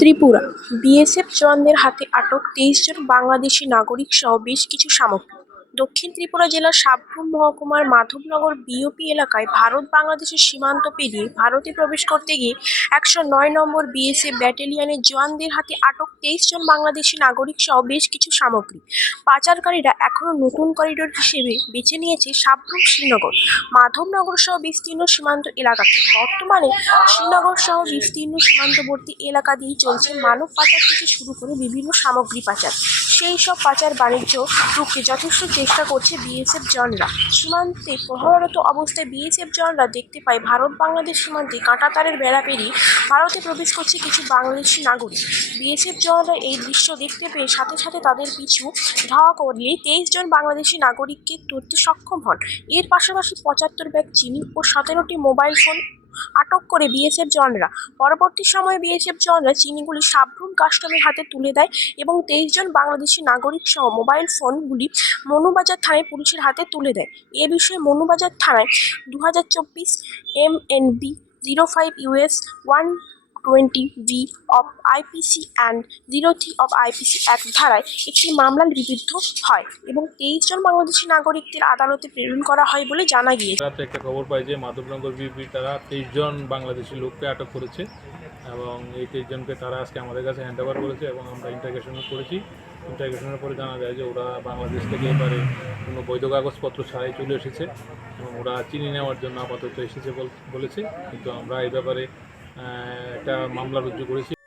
Tripura. BSF জওয়ানদের হাতে আটক তেইশ জন বাংলাদেশি নাগরিক সহ বেশ কিছু সামগ্রী। দক্ষিণ ত্রিপুরা জেলার সাবরুম মহকুমার মাধবনগর বিওপি এলাকায় ভারত বাংলাদেশের সীমান্ত পেরিয়ে ভারতে প্রবেশ করতে গিয়ে একশো নয় নম্বর বিএসএফ ব্যাটালিয়নের জওয়ানদের হাতে আটক তেইশ জন বাংলাদেশি নাগরিক সহ বেশ কিছু সামগ্রী। পাচারকারীরা এখনও নতুন করিডোর হিসেবে বেছে নিয়েছে সাবরুম শ্রীনগর। মাধবনগর সহ বিস্তীর্ণ সীমান্ত এলাকাতে বর্তমানে শ্রীনগর সহ বিস্তীর্ণ সীমান্তবর্তী এলাকা দিয়ে চলছে মানব পাচার থেকে শুরু করে বিভিন্ন সামগ্রী পাচার। সেই সব পাচার বাণিজ্য রুখতে যথেষ্ট চেষ্টা করছে বিএসএফ জনরা সীমান্তে প্রহররত অবস্থায় বিএসএফ জনরা দেখতে পায়, ভারত বাংলাদেশ সীমান্তে কাঁটাতারের বেড়া পেরিয়ে ভারতে প্রবেশ করছে কিছু বাংলাদেশি নাগরিক। বিএসএফ জনরা এই দৃশ্য দেখতে পেয়ে সাথে সাথে তাদের পিছু ধাওয়া করলে তেইশ জন বাংলাদেশি নাগরিককে ধরতে সক্ষম হন। এর পাশাপাশি পঁচাত্তর ব্যাগ চিনি ও সতেরোটি মোবাইল ফোন আটক করে বিএসএফ জনরা পরবর্তী সময়ে বিএসএফ জনরা চিনিগুলি সাবরুম কাস্টমের হাতে তুলে দেয় এবং তেইশ জন বাংলাদেশি নাগরিক সহ মোবাইল ফোনগুলি মনুবাজার থানায় পুলিশের হাতে তুলে দেয়। এ বিষয়ে মনুবাজার থানায় দু হাজার চব্বিশ M N B zero five US one twenty B of IPC and zero three of IPC ধারায় একটি মামলা লিপিবদ্ধ হয় এবং তেইশ জন বাংলাদেশি নাগরিকদের আদালতে প্রেরণ করা হয় বলে জানা গিয়েছে। রাতে একটা খবর পাই যে মাধবনগর বিপি তারা তেইশ জন বাংলাদেশি লোককে আটক করেছে এবং এই তেইশ জনকে তারা আজকে আমাদের কাছে হ্যান্ড ওভার করেছে এবং আমরা ইন্টারগেশনও করেছি। ইন্টারগেশনের পরে জানা যায় যে ওরা বাংলাদেশ থেকে এবারে কোনো বৈধ কাগজপত্র ছাড়াই চলে এসেছে এবং ওরা চিনি নেওয়ার জন্য আপাতত এসেছে বল- বলেছে। কিন্তু আমরা এই ব্যাপারে একটা মামলা রুজু করেছি।